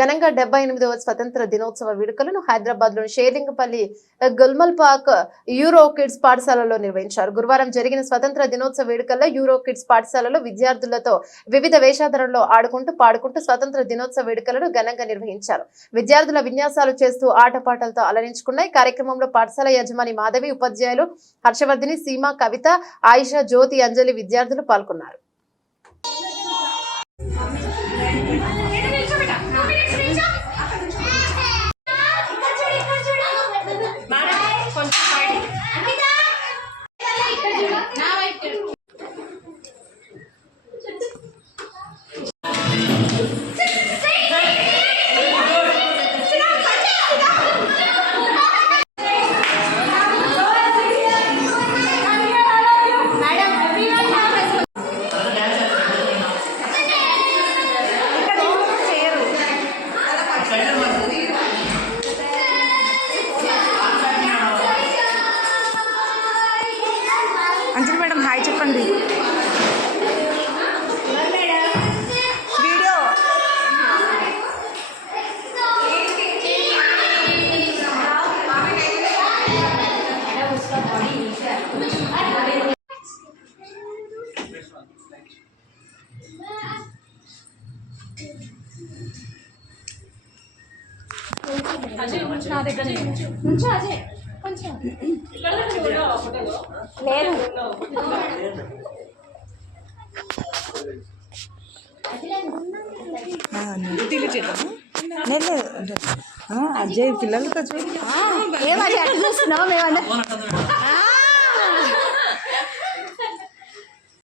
ఘనంగా 78వ స్వతంత్ర దినోత్సవ వేడుకలను హైదరాబాద్లోని షేర్లింగపల్లి గుల్మల్ పార్క్ యూరో కిడ్స్ పాఠశాలలో నిర్వహించారు. గురువారం జరిగిన స్వతంత్ర దినోత్సవ వేడుకల్లో యూరో కిడ్స్ పాఠశాలలో విద్యార్థులతో వివిధ వేషధారణలో ఆడుకుంటూ పాడుకుంటూ స్వతంత్ర దినోత్సవ వేడుకలను ఘనంగా నిర్వహించారు. విద్యార్థుల విన్యాసాలు చేస్తూ ఆటపాటలతో అలరించుకున్నాయి. కార్యక్రమంలో పాఠశాల యజమాని మాధవి, ఉపాధ్యాయులు హర్షవర్ధిని, సీమ, కవిత, ఆయిషా, జ్యోతి, అంజలి విద్యార్థులు పాల్గొన్నారు. అంజలి మేడం హాయ్ చెప్పండి. వీడియో నా దగ్గర నుంచి అజయ్ కొంచెం లేదు అజయ్ పిల్లలతో చూస్తున్నాం మేము